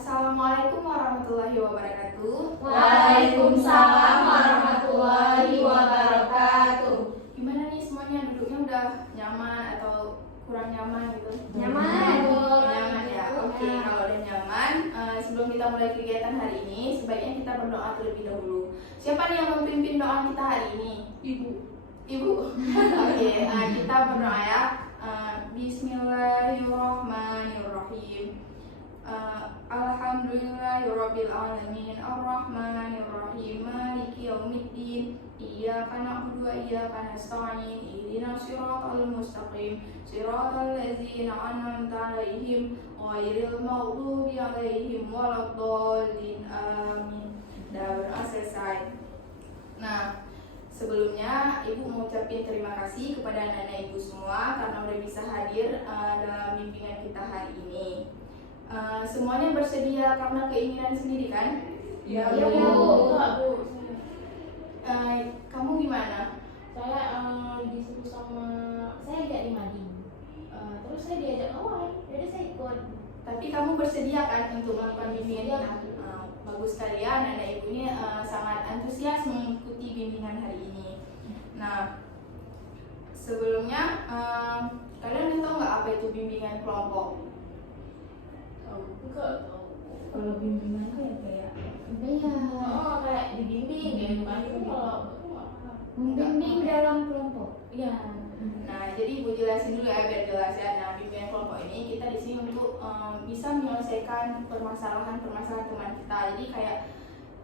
Assalamualaikum warahmatullahi wabarakatuh. Waalaikumsalam warahmatullahi wabarakatuh. Gimana nih semuanya, duduknya udah nyaman atau kurang nyaman gitu? Nyaman. Nyaman ya. Oke, kalau udah nyaman, sebelum kita mulai kegiatan hari ini, sebaiknya kita berdoa terlebih dahulu. Siapa nih yang memimpin doa kita hari ini? Ibu. Ibu. Oke, kita berdoa ya. Bismillahirrahmanirrahim. Alhamdulillahirabbil alamin arrahmanirrahim maliki yaumiddin iyyaka na'budu wa iyyaka nasta'in ihdinas siratal mustaqim siratal ladzina an'amta 'alaihim ghairil maghdubi 'alaihim waladdallin amin. Doa selesai. Nah, sebelumnya Ibu mengucapkan terima kasih kepada anak-anak Ibu semua karena udah bisa hadir dalam bimbingan kita hari ini. Semuanya bersedia karena keinginan sendiri kan? Ya, Bu. Bu. Kamu gimana? Saya disuruh sama saya diajak di Mading. Terus saya diajak awal, jadi saya ikut. Tapi kamu bersedia kan untuk melakukan bimbingan kita? Bagus sekali ya, anak-anak Ibu ini sangat antusias mengikuti bimbingan hari ini. Nah, sebelumnya kalian tahu nggak apa itu bimbingan kelompok? Enggak tahu. Kalau bimbingan kan kayak Oh, kayak dibimbing ya, bukan itu kalau membimbing dalam kelompok. iya. Nah, jadi Ibu jelasin dulu ya biar jelas ya. Nah, bimbingan kelompok ini kita di sini untuk bisa menyelesaikan permasalahan-permasalahan teman kita. Jadi kayak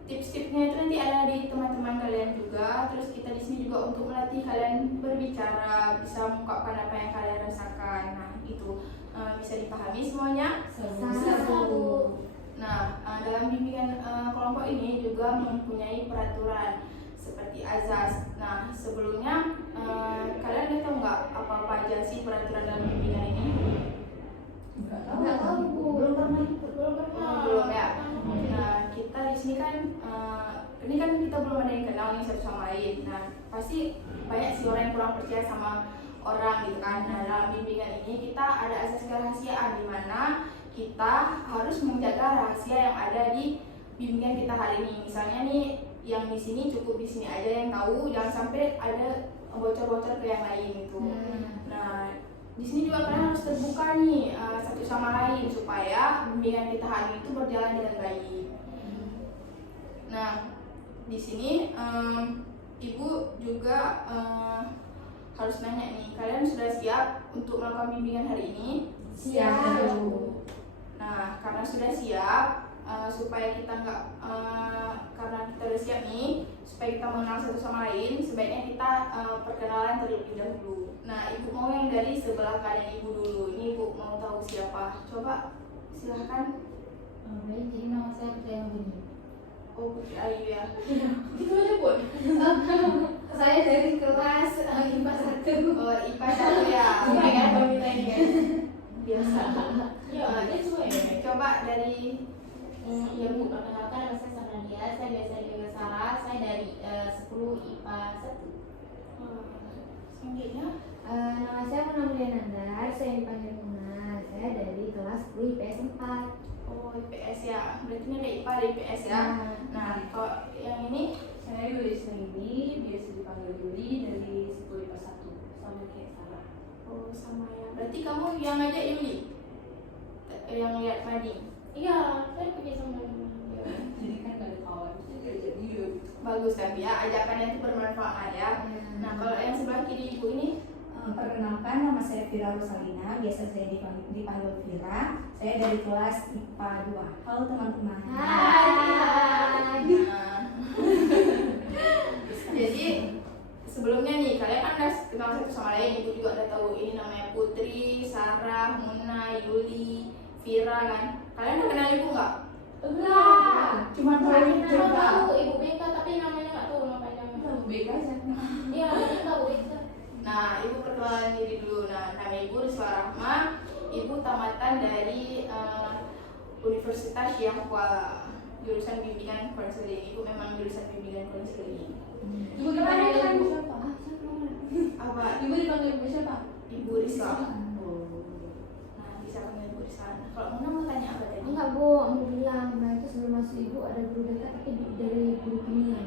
tips-tipsnya itu nanti ada di teman-teman kalian juga. Terus kita di sini juga untuk melatih kalian berbicara, bisa mengungkapkan apa yang kalian rasakan. Nah, itu bisa dipahami semuanya. Satu. Nah, dalam bimbingan kelompok ini juga mempunyai peraturan seperti azas. Nah, sebelumnya kalian udah tahu nggak apa-apa aja sih peraturan dalam bimbingan ini? Enggak tahu, Bu. Belum pernah ikut. Belum ya. Nah, kita di sini kan ini kan kita belum ada yang kenal nih satu sama lain. Nah, pasti banyak sih orang yang kurang percaya sama orang gitu kan. Nah, dalam bimbingan ini kita ada asas kerahasiaan di mana kita harus menjaga rahasia yang ada di bimbingan kita hari ini. Misalnya nih, yang di sini cukup di sini aja yang tahu, jangan sampai ada bocor-bocor ke yang lain gitu. Nah, di sini juga kalian harus terbuka nih satu sama lain supaya bimbingan kita hari ini itu berjalan dengan baik. Nah, di sini Ibu juga harus nanya nih, kalian sudah siap untuk melakukan bimbingan hari ini? Siap. Nah, karena sudah siap, supaya kita nggak, karena kita udah siap nih, supaya kita mengenal satu sama lain, sebaiknya kita perkenalan terlebih dahulu. Nah, Ibu mau yang dari sebelah kanan Ibu dulu. Ini Ibu mau tahu siapa? Coba silahkan. Baik, jadi nama saya Putri Ayu. Oh, Putri Ayu ya. Gitu aja, Bu. Saya dari kelas IPA 1. Oh, IPA 1 ya. Coba ya, kalau kita ini ya. Biasa. Iya, dia suka ya. Coba dari Iya, Bu. Perkenalkan, nama saya Sarnadia. Saya biasa dipanggil Sarah. Saya dari 10 IPA 1. selanjutnya. Nama saya Munawiyah Nandar, saya dipanggil Muna. Saya dari kelas 10 IPS 4. Oh, IPS ya. Berarti ini ada IPA, ada IPS ya. Nah, kalau yang ini Saya Yuli Isnaidi, biasa dipanggil Yuli dari 10 IPA 1, sama kayak Sarah. oh sama ya. Berarti kamu yang ngajak Yuli? Yang lihat Mading? Iya, saya pergi sama dia. Jadi kan gak ada kawan, jadi gak jadi yuk. Bagus tapi ya, ajakannya itu bermanfaat ya. Nah, kalau yang sebelah kiri Ibu ini, Perkenalkan, nama saya Vira Rosalina, biasa saya dipanggil Vira. Saya dari kelas IPA 2. Halo teman-teman. Hai. nah. Jadi sebelumnya nih, kalian kan udah kenal satu sama lain. Ibu juga udah tahu ini namanya Putri, Sarah, Muna, Yuli, Vira kan. Kalian udah kenal Ibu nggak? Enggak. Cuma Saya tahu tahu Ibu Beka, tapi namanya nggak tahu namanya. Baik aja. Iya, namanya tahu Beka. Nah, Ibu perkenalan diri dulu. Nah, nama Ibu Riswa Rahma. Ibu tamatan dari Universitas Syahkuala, jurusan bimbingan konseling. Ibu memang jurusan bimbingan konseling. Ibu dipanggil Ibu siapa? Apa? Ibu dipanggil Ibu siapa? Ibu Riswa. Oh. Nah, bisa panggil Ibu di sana. Kalau Muna mau tanya apa tadi? Enggak Bu, mau bilang, nah itu sebelum masuk ibu ada guru BK tapi dari guru kimia.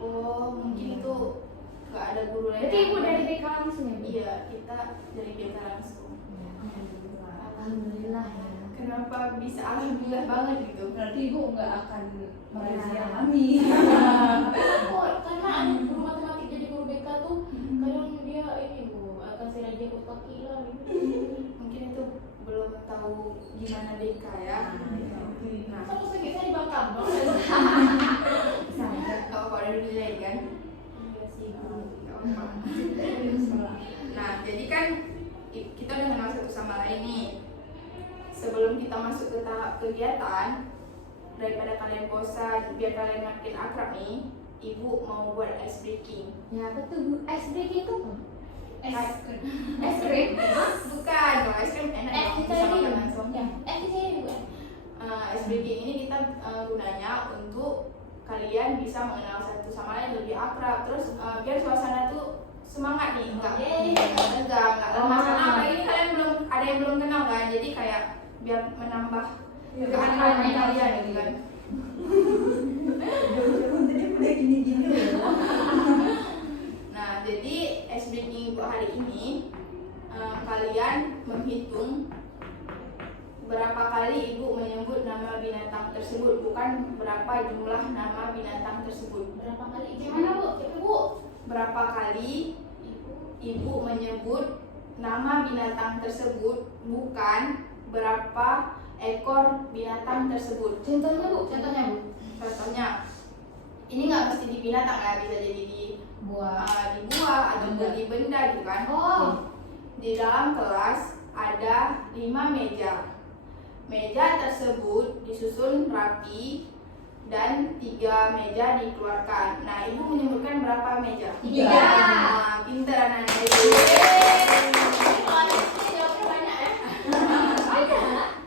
Oh, mungkin itu nggak ada guru lain. Berarti ibu dari BK langsung ya Bu? Iya, kita dari BK langsung. Alhamdulillah ya. Kenapa bisa alhamdulillah banget gitu? Berarti ibu nggak akan merazia kami. Oh, karena guru matematik jadi guru BK tuh kadang dia ini Bu akan saya razia kotak hilang gitu. Mungkin itu belum tahu gimana BK ya. Nah, Sama sakit saya dibakar dong. kalau ada nilai kan? Iya sih Bu. Nggak apa-apa. Nah, jadi kan kita udah kenal satu sama lain nih. Sebelum kita masuk ke tahap kegiatan, daripada kalian bosan, biar kalian makin akrab nih, ibu mau buat ice breaking. Ya betul Bu, ice breaking itu apa? Ice cream? Bukan, kalau ice cream enak dong, kita bisa ini makan langsung. ya. Kita ini bukan. Ice breaking ini kita gunanya untuk kalian bisa mengenal satu sama lain lebih akrab. Terus biar suasana tuh semangat nih, enggak lemas. Karena apalagi ini kalian belum ada yang belum kenal kan, jadi kayak biar menambah keakraban kalian gitu kan. Tadi udah gini-gini loh. Nah, jadi ice breaking untuk hari ini kalian menghitung berapa kali ibu menyebut nama binatang tersebut, bukan berapa jumlah nama binatang tersebut. Berapa kali? Gimana Bu? Coba Bu. Berapa kali ibu menyebut nama binatang tersebut, bukan berapa ekor binatang tersebut. Contohnya Bu? Contohnya Bu. Contohnya, ini nggak mesti di binatang ya, bisa jadi di buah atau di benda gitu kan. Di dalam kelas ada 5 meja. Meja tersebut disusun rapi dan 3 meja dikeluarkan. Nah, ibu menyebutkan berapa meja? 3. Nah, pinter anak ibu. Jawabnya banyak ya.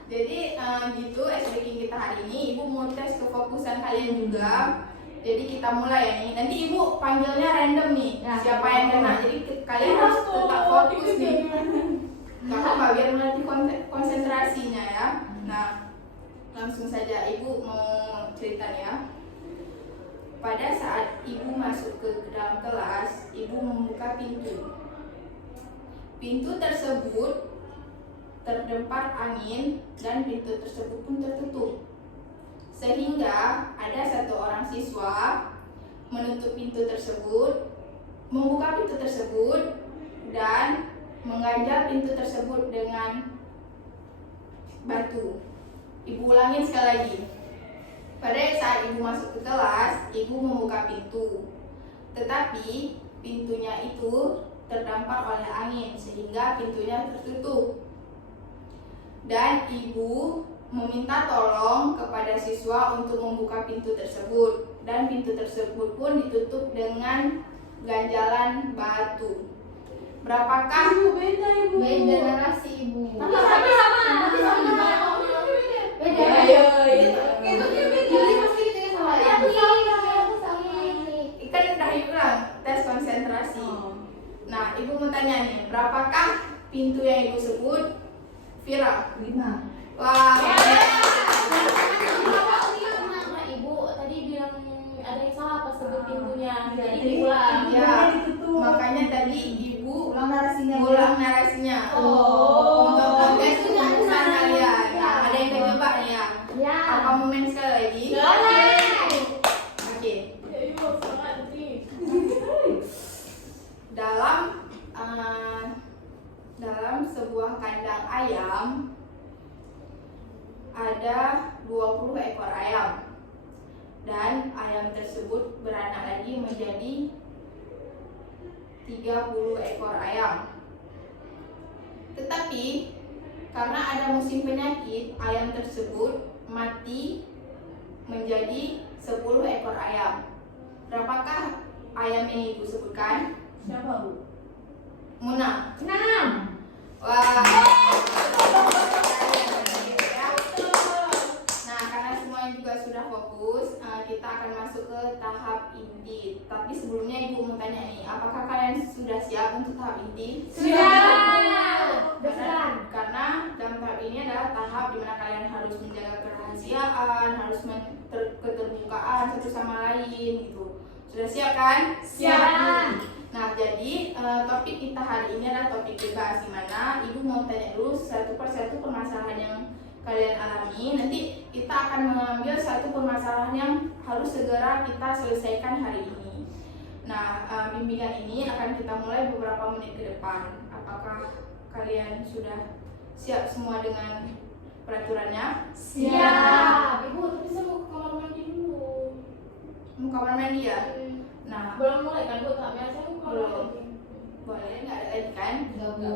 Jadi gitu ice breaking kita hari ini. Ibu mau tes kefokusan kalian juga. Jadi kita mulai ya nih. Nanti ibu panggilnya random nih. Ya. Siapa yang kena. Jadi kalian harus tetap fokus nih. Gak apa-apa, biar melatih konsentrasinya ya. Nah, langsung saja ibu mau cerita nih ya. Pada saat ibu masuk ke dalam kelas, ibu membuka pintu. Pintu tersebut terdempar angin dan pintu tersebut pun tertutup. Sehingga ada satu orang siswa menutup pintu tersebut, membuka pintu tersebut, dan mengganjal pintu tersebut dengan batu. Ibu ulangin sekali lagi. Pada saat ibu masuk ke kelas, ibu membuka pintu. Tetapi pintunya itu terdampar oleh angin sehingga pintunya tertutup. Dan ibu meminta tolong kepada siswa untuk membuka pintu tersebut, dan pintu tersebut pun ditutup dengan ganjalan batu. Berapakah? Beda ibu. Beda narasi Ibu. Tapi sama. Beda. Itu pasti itu yang salah. Aku sama. Kan udah bilang tes konsentrasi. Nah, ibu mau tanya nih, berapakah pintu yang ibu sebut? Vira. 5. Wah. Ibu tadi bilang ada yang salah pas sebut pintunya. Jadi Jadi diulang. Ya, ditutup. makanya tadi ibu Ulang narasinya. ulang narasinya. Untuk kontes kefokusan kalian. Nah, ada yang coba nih ya. Ya. Apa momen sekali lagi? Oke. Ya Ibu semangat nih. Dalam sebuah kandang ayam ada 20 ekor ayam, dan ayam tersebut beranak lagi menjadi 30 ekor ayam. Tetapi karena ada musim penyakit, ayam tersebut mati menjadi 10 ekor ayam. Berapakah ayam yang ibu sebutkan? Siapa Bu? Muna. 6. Wah. Nah, karena semuanya juga sudah fokus, kita akan akan masuk ke tahap inti. Tapi sebelumnya Ibu mau tanya nih, apakah kalian sudah siap untuk tahap inti? Karena dalam tahap ini adalah tahap di mana kalian harus menjaga kerahasiaan, harus keterbukaan satu sama lain gitu. Sudah siap kan? Siap. Nah, jadi topik kita hari ini adalah topik bebas, di mana Ibu mau tanya dulu satu persatu permasalahan yang kalian alami. Nanti kita akan mengambil satu permasalahan yang harus segera kita selesaikan hari ini. Nah, bimbingan ini akan kita mulai beberapa menit ke depan. Apakah kalian sudah siap semua dengan peraturannya? Siap. Ibu, tapi saya mau ke kamar mandi dulu. Mau kamar mandi ya? Nah, Belum mulai kan Bu tahapnya, saya mau ke kamar Belum. mandi. boleh nggak ada lagi kan? Enggak, Bu.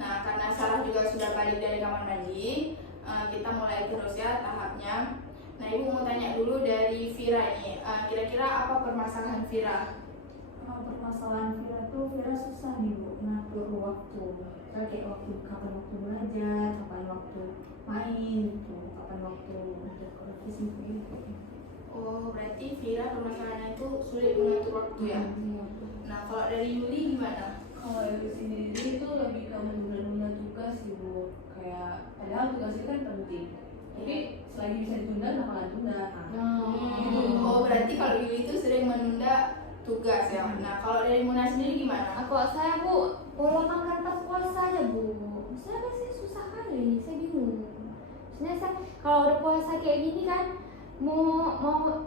Nah, karena Sarah juga sudah balik dari kamar mandi, kita mulai terus ya tahapnya. Nah, Ibu mau tanya dulu dari Vira nih, kira-kira apa permasalahan Vira? Permasalahan Vira tuh, Vira susah nih Bu ngatur waktu. Kayak kapan waktu belajar, kapan waktu main gitu, kapan waktu untuk revisi gitu. Oh, berarti Vira permasalahannya itu sulit mengatur waktu ya? Nah, kalau dari Yuli gimana? Kalau dari sendiri itu lebih ke menunda-nunda tugas sih Bu. Kayak padahal tugas itu kan penting, tapi selagi bisa ditunda kenapa nggak tunda? Gitu. Oh, berarti kalau Yuli itu sering menunda tugas ya. Nah, kalau dari Muna sendiri gimana? Kalau saya Bu, pola makan pas puasa aja Bu. Saya pasti susah kali, saya bingung. Maksudnya saya kalau udah puasa kayak gini kan, mau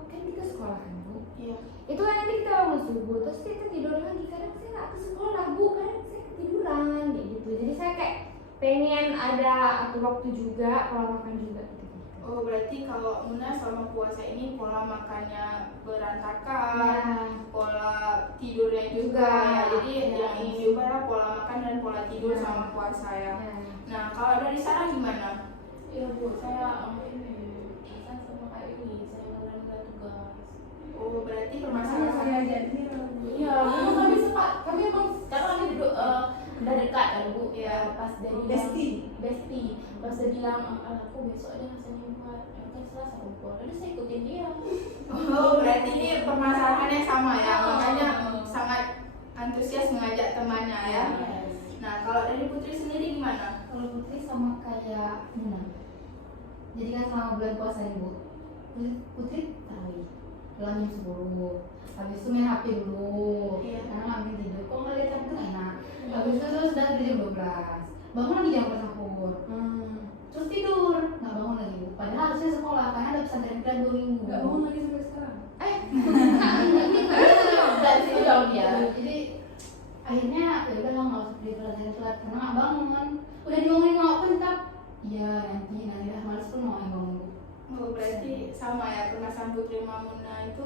kan kita sekolah kan Bu. Iya. Itu kan nanti kita bangun subuh, terus kita tidur lagi. Kadang saya nggak ke sekolah Bu, kadang saya ketiduran kayak gitu. Jadi saya kayak pengen ada atur waktu juga, pola makan juga gitu. Oh, berarti kalau Muna selama puasa ini pola makannya berantakan, Ya. pola tidurnya juga ya. Jadi Ya. yang ingin diubah adalah pola makan dan pola tidur Ya. selama puasa ya. Ya. Nah, kalau dari Sarah gimana? Iya Bu, saya ini saya sama kayak ini, saya menunda tugas. Oh, berarti Saya permasalahan aja Vira. Iya, Bu, kami sempat, kami emang sekarang kami duduk udah dekat kan Bu. Iya. Pas dia bilang Besti, pas dia bilang aku besok ada Senin buat, kan Selasa kumpul. Lalu saya ikutin dia. Oh, berarti ini permasalahannya sama ya. Makanya sangat antusias mengajak temannya ya. Yes. Nah, kalau dari Putri sendiri gimana? Kalau Putri sama kayak Muna. Jadi kan selama bulan puasa nih Bu, Putri tarawih, pulang jam 10. Habis itu main HP dulu, Iya. karena nggak mungkin tidur. Kok nggak lihat HP tuh enak. Habis itu terus udah jam 12. Bangun lagi jam sahur. Terus tidur, nggak bangun lagi Bu. Padahal harusnya sekolah, karena ada pesantren kita 2 minggu. Nggak bangun lagi sampai sekarang. Dan situ jauh dia. Jadi akhirnya ya udah lah nggak usah pergi telat karena nggak bangun. Udah diomongin mau apa tetap iya nanti lah males pun mau yang bangun Bu. Oh, berarti sama ya permasalahan Putri Mamuna itu.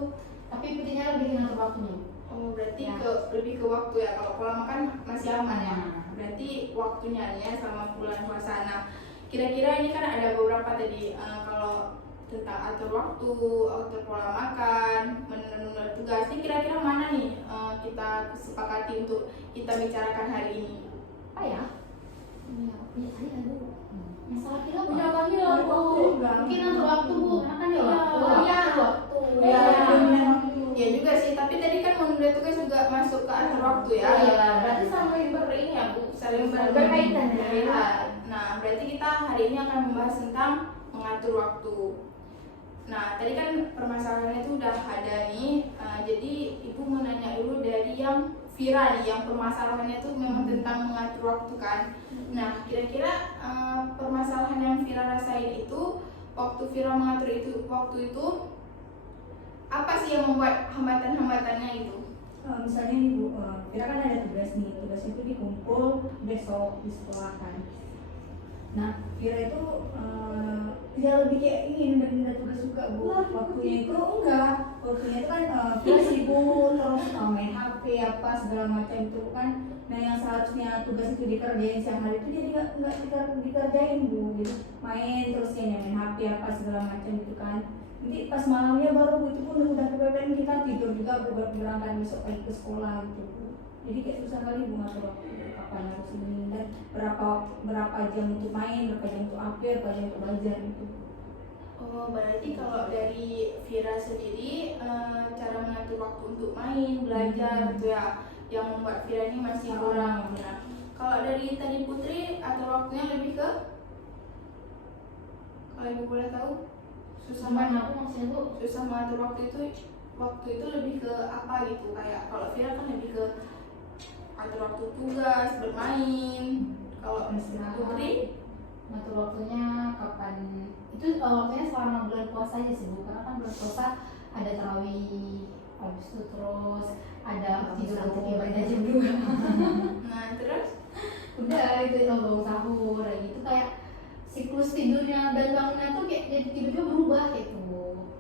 Tapi Putrinya lebih ngatur waktunya. Oh, berarti Ya. lebih ke waktu ya. Kalau pola makan masih aman ya. Aman. Berarti waktunya ya selama bulan puasa. Nah, kira-kira ini kan ada beberapa tadi kalau tentang atur waktu, atur pola makan, menunda tugas. Ini kira-kira mana nih kita sepakati untuk kita bicarakan hari ini? Apa ya? Iya, punya saya dulu. Masalah kita punya kami lah Bu. Mungkin ngatur waktu Bu, karena kan ya waktu. Iya. Waktu. Iya. Ya juga sih, tapi tadi kan menunda tugas juga masuk ke atur waktu ya. Iya, berarti saling ini ya Bu. Saling Berkaitan ya. berkaitan. Nah, berarti kita hari ini akan membahas tentang mengatur waktu. Nah, tadi kan permasalahannya itu udah ada nih. Jadi Ibu mau nanya dulu dari yang Vira nih, yang permasalahannya itu memang tentang mengatur waktu kan. Nah, kira-kira permasalahan yang Vira rasain itu waktu Vira mengatur waktu itu apa sih yang membuat hambatan-hambatannya itu? Misalnya nih Bu, Vira kan ada tugas nih, tugas itu dikumpul besok di sekolah kan. Nah, Vira itu ya lebih kayak ini nunda tugas juga Bu. Waktunya itu enggak, waktunya itu kan Vira sibuk terus main HP apa segala macam itu kan. Nah, yang seharusnya tugas itu dikerjain siang hari itu jadi nggak dikerjain Bu. Gitu. Main terus ya main HP apa segala macam itu kan. Nanti pas malamnya baru itu pun udah kebebasan kita tidur juga berangkat besok pagi ke sekolah gitu. Jadi kayak susah kali Bu ngatur waktu kapan harus ini dan berapa jam untuk main, berapa jam untuk update, berapa jam untuk belajar gitu. Oh, Oh, berarti kalau dari Vira sendiri cara mengatur waktu untuk main, belajar gitu ya, yang membuat Vira ini masih kurang. Nah, kalau dari tadi Putri atur waktunya lebih ke, kalau ibu boleh tahu, susah Gimana mana? aku maksudnya tuh? Susah mengatur waktu itu lebih ke apa gitu? Kayak kalau Vira kan lebih ke atur waktu tugas, bermain. Kalau Putri, ngatur waktunya kapan itu waktunya selama bulan puasa aja sih Bu, karena kan bulan puasa ada tarawih, habis itu terus ada tidur untuk ibadah jam 2. nah terus Udah itu bangun sahur kayak gitu, kayak siklus tidurnya dan bangunnya tuh kayak jadi tiba-tiba berubah gitu.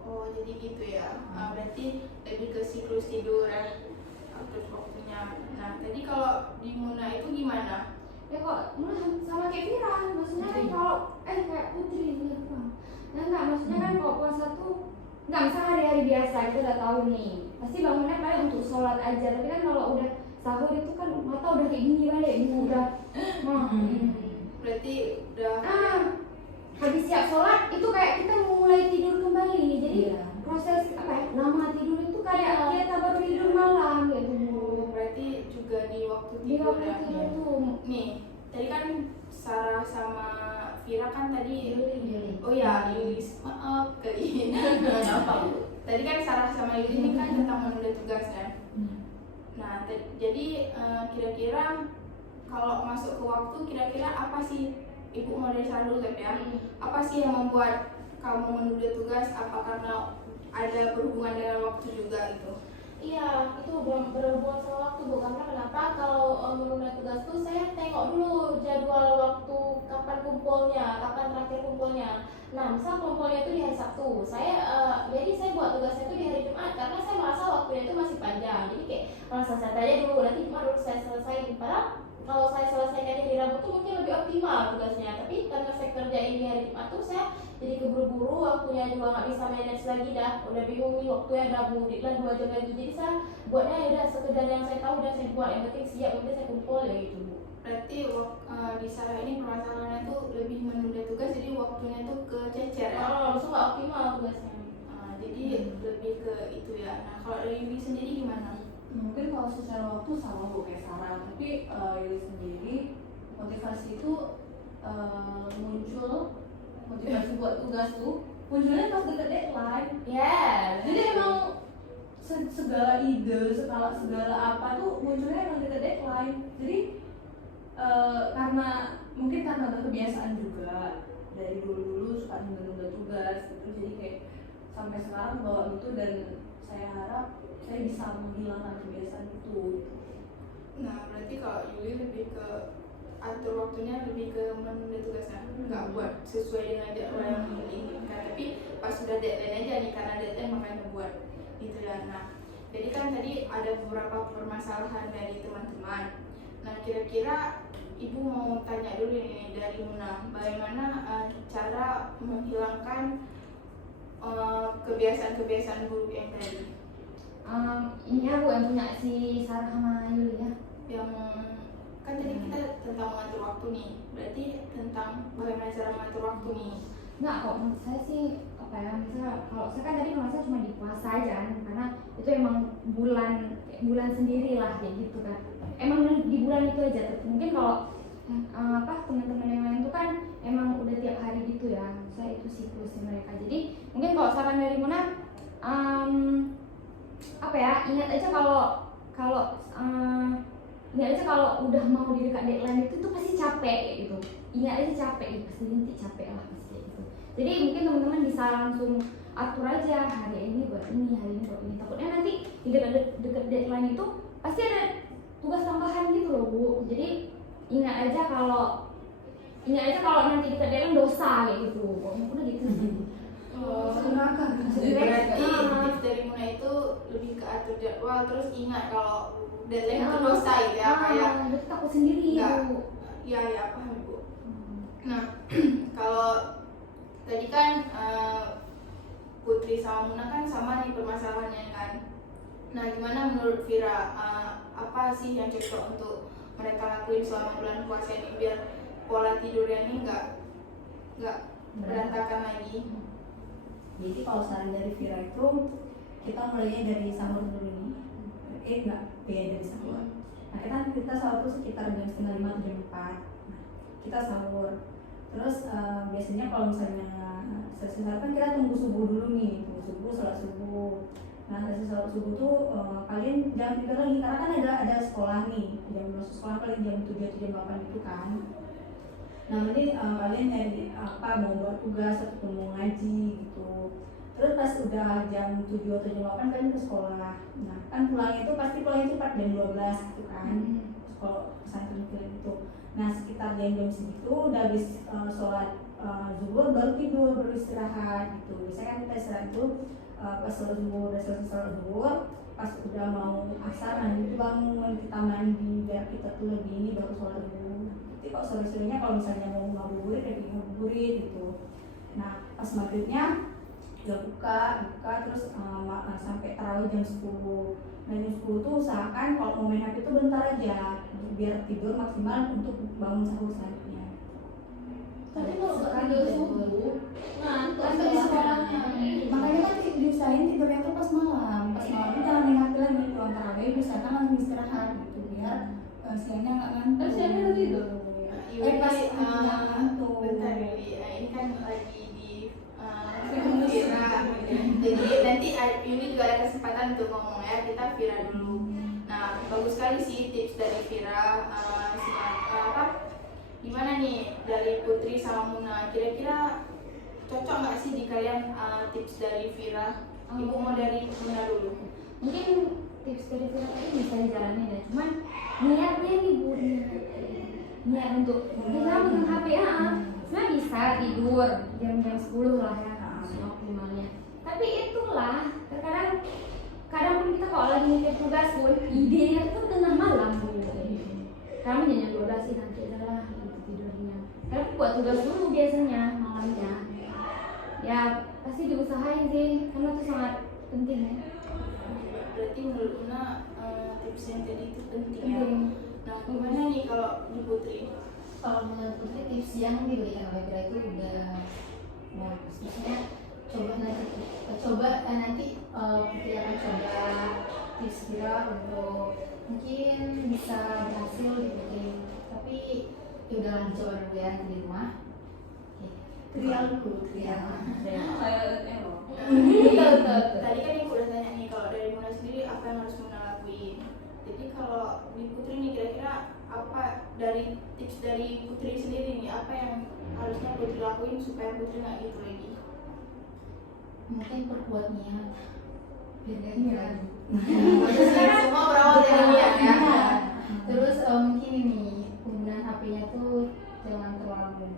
oh jadi gitu ya. Berarti lebih ke siklus tidur ya, atur waktunya. Nah tadi kalau di Muna itu gimana? Ya kok mulai sama kayak Vira, maksudnya kan Putri. kalau kayak Putri ya Bang. Nah enggak, maksudnya kan kalau puasa tuh enggak, misal hari-hari biasa kita udah tahu nih, pasti bangunnya paling untuk sholat aja. Tapi kan kalau udah sahur itu kan mata udah kayak gini balik, udah Berarti udah habis siap sholat itu kayak kita mau mulai tidur kembali. Jadi Iya. proses apa ya, lama tidur itu kayak kita baru tidur malam gitu Bu. oh, berarti juga di waktu Di tidur waktu ya. tidur tuh Nih tadi kan Sarah sama Vira kan tadi Yuli. oh ya Yulis, maaf keinginan apa tadi kan Sarah sama Yulis ini kan tentang menunda tugas kan. Nah jadi kira-kira kalau masuk ke waktu, kira-kira apa sih, Ibu mau dari Sarah dulu kan ya, apa sih yang membuat kamu menunda tugas? Apa karena ada berhubungan dengan waktu juga gitu? Iya, itu berhubungan sama waktu Bu. Karena kenapa? Kalau menunda tugas tuh saya tengok dulu jadwal waktu kapan kumpulnya, kapan terakhir kumpulnya. Nah, misal kumpulnya itu di hari Sabtu, jadi saya buat tugasnya itu di hari Jumat karena saya merasa waktunya itu masih panjang. Jadi kayak merasa santai aja dulu, nanti Jumat baru saya selesai. Padahal kalau saya selesaikan di hari Rabu tuh mungkin lebih optimal tugasnya. Tapi karena saya kerjain di hari Jumat tuh saya jadi keburu-buru, waktunya juga nggak bisa manage lagi dah. Udah bingung nih, waktunya udah deadline 2 jam lagi. Jadi saya buatnya ya udah sekedar yang saya tahu udah saya buat, yang penting siap udah saya kumpul ya gitu Bu. Berarti di Sarah ini permasalahannya tuh lebih menunda tugas, jadi waktunya tuh kececer ya. Langsung nggak optimal tugasnya. Jadi lebih ke itu ya. Nah kalau dari Yuli sendiri gimana? Mungkin kalau secara waktu sama Bu kayak Sarah, tapi Yuli sendiri motivasi itu muncul, motivasi buat tugas tuh munculnya pas deket deadline. Ya. Jadi emang segala ide, segala apa tuh munculnya emang deket deadline. Jadi karena mungkin karena ada kebiasaan juga dari dulu suka nunda-nunda tugas gitu, jadi kayak sampai sekarang bawa itu, dan saya harap saya bisa menghilangkan kebiasaan itu gitu. Nah berarti kalau Yuli lebih ke atur waktunya, lebih ke menunda tugasnya, nggak buat sesuai dengan jadwal yang diinginkan, tapi pas sudah deadline aja nih, karena deadline makanya buat gitu ya. Nah jadi kan tadi ada beberapa permasalahan dari teman-teman. Nah kira-kira Ibu mau tanya dulu nih dari Muna, bagaimana cara menghilangkan kebiasaan-kebiasaan buruk yang tadi? Ini aku yang punya si Sarah sama Yuli ya. Yang kan tadi kita tentang mengatur waktu nih, berarti tentang bagaimana cara mengatur waktu nih. Nggak kok, menurut saya sih apa ya, misalnya kalau saya kan tadi merasa cuma di puasa aja kan, karena itu emang bulan sendiri lah kayak gitu kan. Emang di bulan itu aja. Mungkin kalau teman-teman yang lain itu kan emang udah tiap hari gitu ya. Saya itu siklus mereka. Jadi mungkin kalau saran dari Muna, apa ya, ingat aja kalau udah mau di dekat deadline itu tuh pasti capek kayak gitu. Ingat aja capek, pasti nanti capek lah pasti kayak gitu. Jadi mungkin teman-teman bisa langsung atur aja hari ini buat ini, hari ini buat ini. Takutnya nanti di dekat deadline itu pasti ada tugas tambahan gitu loh Bu. Jadi ingat aja kalau nanti dekat deadline dosa kayak gitu. Pokoknya udah gitu sih. Neraka. Berarti tips dari Muna itu lebih ke atur jadwal, terus ingat kalau deadline itu dosa gitu ya, kayak berarti takut sendiri nggak, Bu. ya paham Bu. Nah kalau tadi kan Putri sama Muna kan sama nih permasalahannya kan. Nah gimana menurut Vira, apa sih yang cocok untuk mereka lakuin selama bulan puasa ini biar pola tidurnya ini nggak berantakan lagi? Jadi kalau saran dari Vira itu kita mulainya dari sahur dulu nih. Enggak, beda dari sahur. Nah kita sahur tuh sekitar jam 4:30 atau jam 4. Nah, kita sahur. Terus biasanya kalau misalnya selesai sarapan kita tunggu subuh dulu nih, tunggu subuh, sholat subuh. Nah selesai sholat subuh tuh kalian jangan tidur lagi karena kan ada sekolah nih, jam masuk sekolah paling jam 7 atau jam 8 gitu kan. Nah nanti kalian mau buat tugas ataupun mau ngaji gitu. Terus pas udah jam 7 atau jam 8 kalian ke sekolah. Nah kan pulangnya itu pasti pulangnya cepat jam 12 gitu kan. Sekolah pesantren itu. Nah sekitar jam segitu udah habis sholat zuhur baru tidur, baru istirahat gitu. Biasanya kan kita istirahat itu pas sholat zuhur, udah selesai sholat zuhur, pas udah mau asar nanti bangun, kita mandi biar kita tuh lebih ini baru sholat zuhur. Jadi kalau sore-sorenya kalau misalnya mau ngabuburit ya ngabuburit gitu. Nah pas maghribnya udah buka terus sampai tarawih jam 10. Nah jam 10 tuh usahakan kalau mau main HP itu bentar aja biar tidur maksimal untuk bangun sahur selanjutnya. Tapi kalau nggak tidur subuh, ngantuk Kan tadi sekolahnya. Makanya kan diusahain tidurnya tuh pas malam tuh jangan main HP lagi, pulang tarawih bisa kan langsung istirahat gitu biar siangnya nggak ngantuk. terus siangnya udah tidur. Pas ngantuk. bentar Yuli, ini kan lagi di Vira. Jadi nanti Yuli juga ada kesempatan untuk ngomong ya, kita Vira dulu. Nah bagus sekali sih tips dari Vira. Gimana nih dari Putri sama Muna, kira-kira cocok nggak sih di kalian tips dari Vira? Ibu mau dari Muna dulu. Mungkin tips dari Vira tadi bisa dijalanin ya, cuman niatnya nih Bu, niat untuk megang HP sebenarnya bisa tidur jam 10 lah ya optimalnya. Tapi itulah kadang pun kita kalau lagi mikir tugas pun idenya itu tengah malam Bu. Kami jam 12 sih nanti adalah gitu tidurnya. Tapi buat tugas dulu biasanya malamnya. Ya pasti diusahain sih karena itu sangat penting ya. Berarti menurut Muna tips yang tadi itu penting ya. Nah gimana nih kalau di Putri? Kalau menurut Putri tips yang diberikan oleh Vira itu udah bagus. Maksudnya coba nanti Putri akan coba tips Vira untuk mungkin bisa berhasil di Putri. Tapi ya udah dicoba dulu ya di rumah. Trial dulu. Betul. Tadi kan ibu udah tanya nih kalau dari Muna sendiri apa yang harus Muna lakuin. Jadi kalau di Putri nih kira-kira apa dari tips dari Putri sendiri nih apa yang harusnya Putri lakuin supaya Putri nggak gitu lagi? Mungkin perkuat niat. Biar gak lagi. Semua berawal dari niat ya. Terus mungkin ini penggunaan HP-nya tuh jangan terlalu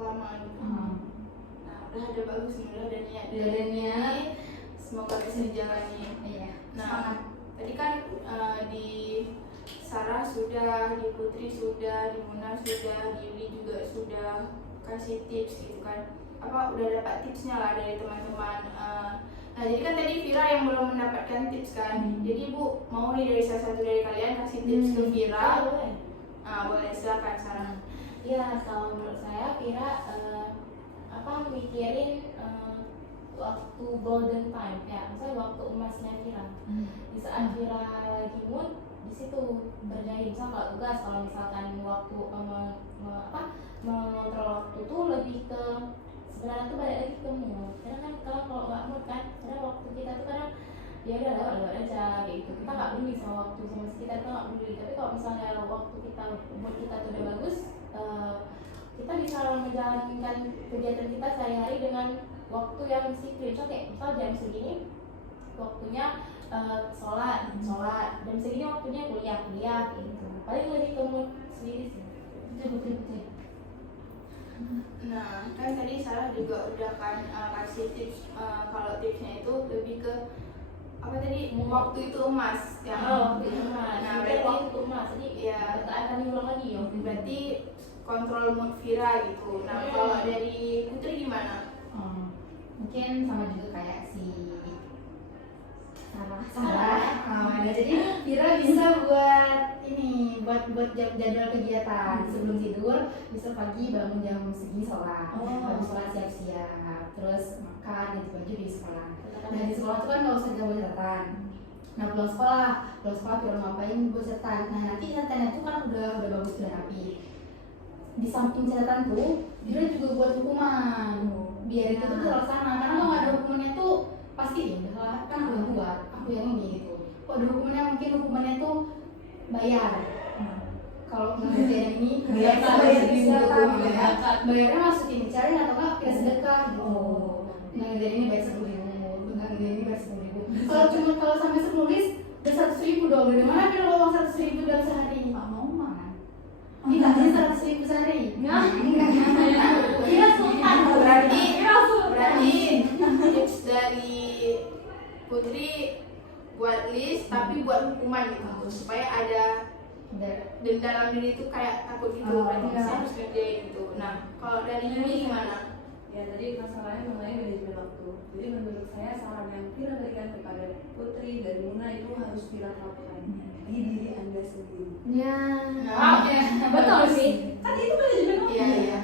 Lama gitu. Nah udah ada bagus nih, udah ada niat. Udah ada niat. Semoga bisa dijalani. Iya. Nah tadi kan di Sarah sudah, di Putri sudah, di Muna sudah, di Yuli juga sudah kasih tips gitu kan. Apa udah dapat tipsnya lah dari teman-teman. Nah jadi kan tadi Vira yang belum mendapatkan tips kan. Jadi Ibu mau nih dari salah satu dari kalian kasih tips ke Vira. Boleh. Boleh silakan Sarah. Ya kalau menurut saya Vira mikirin waktu golden time ya, misalnya waktu emasnya Vira. Di saat Vira lagi mood di situ berjaya. Misal kalau tugas, kalau misalkan waktu mengontrol waktu tuh lebih ke sebenarnya tuh balik lagi ke mood. Karena kan kalau nggak mood kan, karena waktu kita tuh kadang ya udah lewat aja gitu. Kita nggak peduli sama waktu sama sekitar, kita nggak peduli. Tapi kalau misalnya waktu kita mood kita tuh udah bagus, kita bisa menjalankan kegiatan kita sehari-hari dengan waktu yang disiplin. Contoh kayak misal jam segini waktunya sholat, dan segini waktunya kuliah gitu. Paling lebih ke mood sendiri sih. Betul. Nah kan tadi Sarah juga udah kan kasih tips, kalau tipsnya itu lebih ke apa tadi, waktu itu emas ya. Waktu itu emas. Nah Jadi berarti waktu emas. Jadi ya nggak akan diulang lagi ya. berarti kontrol mood Vira gitu. Nah kalau dari Putri gimana? Mungkin sama juga kayak si Sarah. Sarah. Jadi Vira bisa buat ini buat jadwal kegiatan sebelum tidur, besok pagi bangun jam segini sholat, habis sholat siap-siap, terus makan, ganti baju di sekolah. Nah di sekolah itu kan nggak usah buat catatan. Nah pulang sekolah kita ngapain buat catatan. Nah nanti catatannya itu kan udah bagus, udah rapi. Di samping catatan tuh dia juga buat hukuman, biar itu tuh terlaksana. Karena kalau nggak ada hukumannya tuh pasti ya udah kan aku yang buat, aku yang ini gitu. Kok ada hukumannya, mungkin hukumannya tuh bayar. Kalau nggak ada yang ini bayarnya masukin bicara atau nggak kita sedekah gitu. Nah ini bayar 10.000, bentar ini bayar 10.000. Kalau sampai senulis udah 100.000 dong. Dari mana kita uang 100.000 dalam sehari? Nggak mau makan. Kita aja 100.000 sehari. Iya sultan. Berarti tips dari Putri buat list tapi buat hukuman gitu supaya ada dan dalam diri itu kayak takut gitu, berarti saya harus kerjain gitu. Nah kalau dari Yuni gimana? Ya tadi masalahnya mengenai manajemen waktu. Jadi menurut saya saran yang Vira berikan kepada Putri dan Muna itu harus Vira terapkan di diri Anda sendiri. Ya. Oke. Betul sih. Kan itu manajemen waktu. Iya.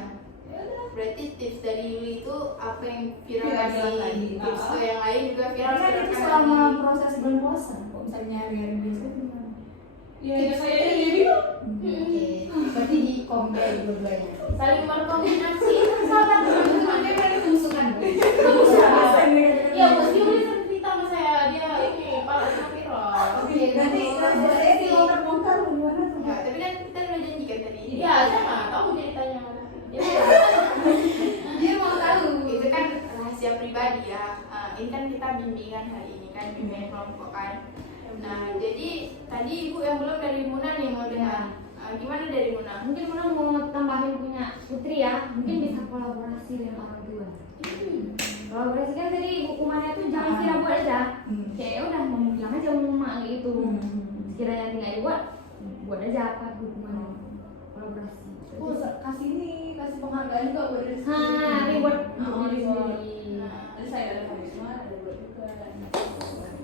Berarti tips dari Yuli itu apa yang Vira kasih, tips ke yang lain juga Vira harus Kan itu terapkan selama lagi. proses bulan puasa, kok misalnya hari-hari biasa itu gimana? Ya saya dia bilang. Oke, berarti di compare dua-duanya. Saling berkombinasi. Sahabat teman-teman kan kemusuhan. Ya bos Yuli cerita sama saya, dia ini pala sama Vira. Nanti saya sih mau terbongkar gimana tuh? Nah, tapi kan kita udah janjikan tadi. Iya, saya nggak tahu ceritanya. Dia mau tahu, itu kan rahasia pribadi ya. Ini kan kita bimbingan hari ini kan, bimbingan kelompok kan. Nah, jadi tadi ibu yang belum dari Muna nih mau dengar. Gimana dari Muna? Mungkin Muna mau tambahin punya Putri ya, mungkin bisa kolaborasi dengan orang tua. Kolaborasi kan tadi hukumannya tuh jangan kira buat aja. Kayak udah mau bilang aja mau mak gitu. Sekiranya tinggal dibuat, buat aja apa hukumannya. Kolaborasi. Kasih penghargaan juga buat diri Ini buat diri reward. sendiri. Jadi saya ada karisma, ada buat juga.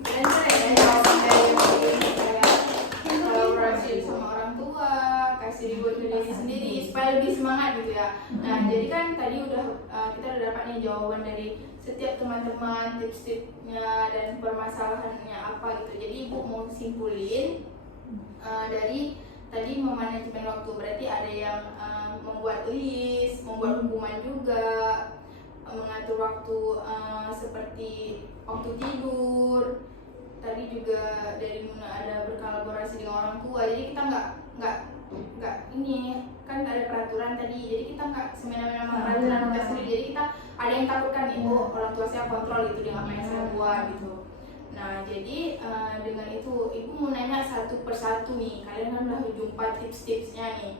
Dan saya ya jawaban dari Yuli kayak kolaborasi sama orang tua, kasih reward ke diri sendiri supaya lebih semangat gitu ya. Nah, jadi kan tadi udah kita udah dapat nih jawaban dari setiap teman-teman, tips-tipsnya dan permasalahannya apa gitu. Jadi ibu mau simpulin dari tadi memanajemen waktu, berarti ada yang membuat list, membuat hukuman juga, mengatur waktu seperti waktu tidur. Tadi juga dari Muna ada berkolaborasi dengan orang tua. Jadi kita nggak ini kan ada peraturan tadi. Jadi kita nggak semena-mena peraturan kita sendiri. Jadi kita ada yang takutkan nih, oh orang tua saya kontrol gitu dengan apa yang saya buat gitu. Nah, jadi dengan itu ibu mau nanya satu persatu nih. Kalian kan udah jumpa tips-tipsnya nih.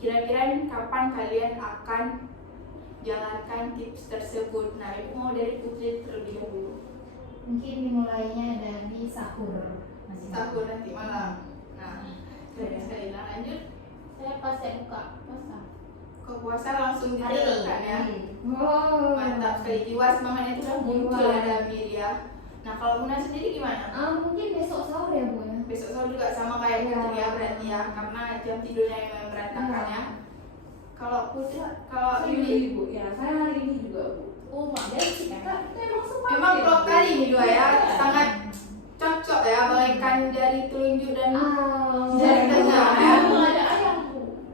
Kira-kira kapan kalian akan jalankan tips tersebut? Nah, ibu mau dari Putri terlebih dahulu. Mungkin dimulainya dari sahur. Sahur nanti malam. Nah, dari saya lanjut. Saya pas saya buka puasa. Ke puasa langsung diterapkan ya. Oh, Mantap sekali, jiwa semangatnya itu udah muncul ada Miria. Nah, kalau Muna sendiri gimana? Mungkin besok sahur ya Bu ya. Besok sahur juga sama kayak Putri ya berarti ya, karena jam tidurnya yang berantakan ya. Kalau Putri, kalau Yuli, Bu, ya saya hari ini juga Bu. Oh, mak dari kita emang sempat. memang klop kali ini dua ya, sangat cocok ya, bagaikan jari telunjuk dan jari tengah ya. Ada ayam bu.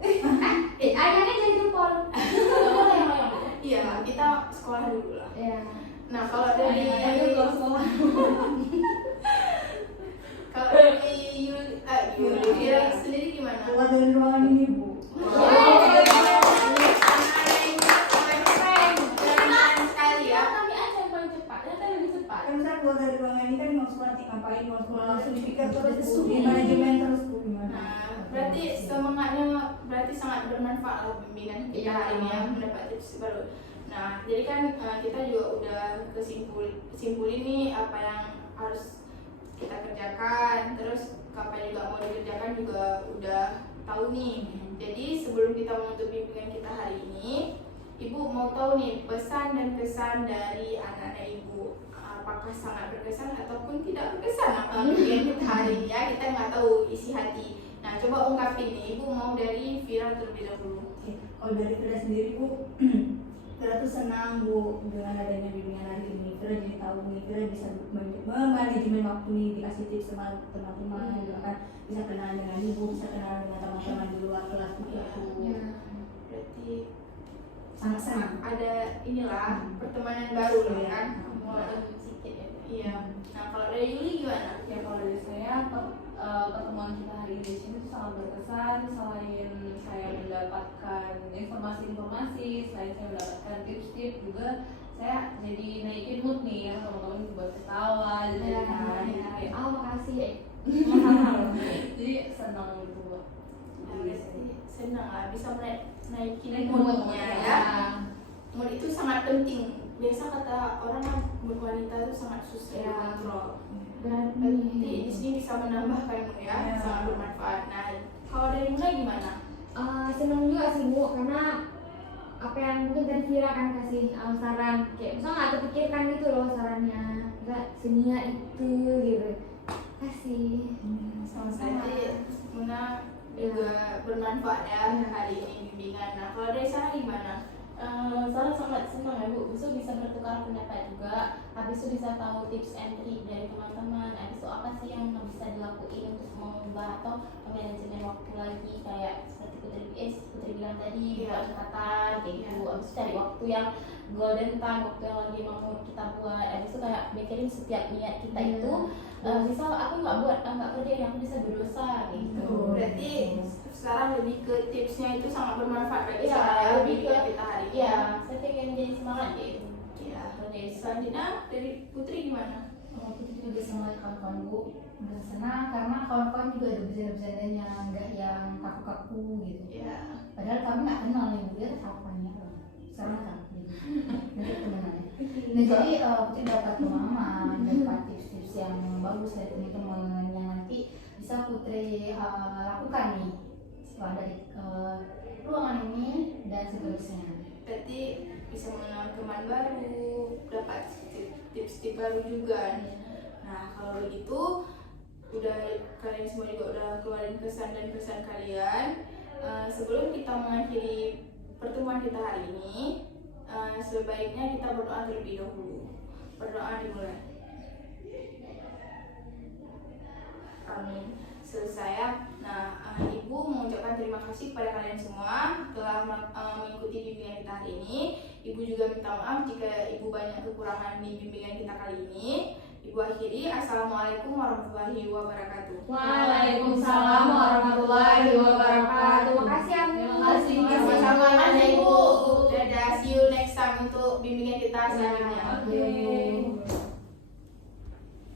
Ayahnya jadi jempol. Boleh ayam. Iya, kita sekolah dulu lah. Ya. Nah, kalau dari sekolah. kalau dari Yuli sendiri gimana? Keluar dari ruangan ini Bu. Kami aja yang paling cepat. Dan saya lebih cepat. Kan saya keluar dari ruangan ini kan mau sekolah ngapain, mau sekolah langsung dipikir terus Bu, di manajemen terus Bu gimana? Nah, berarti semangatnya berarti sangat bermanfaat lah bimbingan kita hari ini ya, mendapat tips baru. Nah, jadi kan kita juga udah simpulin nih apa yang harus kita kerjakan, terus apa yang juga mau dikerjakan juga udah tahu nih. Jadi sebelum kita menutup bimbingan kita hari ini, Ibu mau tahu nih pesan dan kesan dari anak-anak Ibu, apakah sangat berkesan ataupun tidak berkesan bimbingan kita hari ini ya, kita nggak tahu isi hati. Nah, Nah, coba ungkapin nih, Ibu mau dari Vira terlebih dahulu. Oke, kalau dari Fira sendiri Bu, Fira tuh senang Bu dengan adanya bimbingan hari ini. Fira jadi tahu nih, Fira bisa manajemen waktu nih, dikasih tips sama teman-teman juga kan, bisa kenalan dengan Ibu, bisa kenalan dengan teman-teman di luar kelas gitu. Ya. Berarti Sangat senang. ada inilah pertemanan baru loh Iya. kan. Walaupun sedikit ya. Iya. Nah, kalau dari Yuli gimana? Ya kalau dari saya pertemuan kita hari ini di sini tuh sangat berkesan. Selain saya mendapatkan informasi-informasi, selain saya mendapatkan tips-tips juga, saya jadi naikin mood nih ya teman-teman buat ketawa Ya, jadi oh makasih ya. jadi senang gitu Bu. Nah, berarti senang lah bisa naikin Naik moodnya mood, ya. Mood itu sangat penting. Biasa kata orang kan mood wanita itu sangat susah Ya. dikontrol. Berarti Berarti di sini bisa menambahkan mood ya, Ya. sangat bermanfaat. Nah, kalau dari Muna gimana? senang juga sih Bu, karena apa yang mungkin tadi Vira kan kasih saran, kayak misalnya nggak terpikirkan gitu loh sarannya, nggak senia itu gitu. Kasih. Sama-sama. Berarti Muna juga bermanfaat ya hari ini bimbingan. Nah, kalau dari sana gimana? Saya sangat senang ya Bu, besok bisa bertukar pendapat juga, habis itu bisa tahu tips and trick dari teman-teman, habis itu apa sih yang bisa dilakuin untuk mengubah atau manajemen waktu lagi, kayak seperti Putri bilang tadi, buat catatan kayak gitu, habis itu cari waktu yang golden time, waktu yang lagi mau kita buat, habis itu kayak mikirin setiap niat kita itu, misal aku nggak kerja ini, aku bisa berdosa gitu. Berarti sekarang lebih ke tipsnya itu sangat bermanfaat bagi Iya, saya lebih ke kita hari ini. Iya, saya pengen jadi semangat gitu. Ya, oke. Selanjutnya dari Putri gimana? Aku juga sama kawan-kawanku udah senang karena kawan-kawan juga ada bercanda-bercandanya, nggak yang kaku-kaku gitu. Ya, Padahal kami nggak kenal nih, dia sapanya sekarang kan nanti temenannya. Nah jadi Putri dapat pemahaman, dapat tips-tips yang bagus dari teman-teman yang nanti bisa Putri lakukan nih setelah dari ruangan ini dan seterusnya. berarti bisa mengenal teman baru, dapat tips-tips baru juga. Nah, kalau begitu udah kalian semua juga udah keluarin kesan dan pesan kalian. Sebelum kita mengakhiri pertemuan kita hari ini, sebaiknya kita berdoa terlebih dahulu. Berdoa dimulai. Amin. Selesai. Nah, Ibu mengucapkan terima kasih kepada kalian semua telah mengikuti bimbingan kita hari ini. Ibu juga minta maaf jika Ibu banyak kekurangan di bimbingan kita kali ini. Ibu akhiri. Assalamualaikum warahmatullahi wabarakatuh. Waalaikumsalam.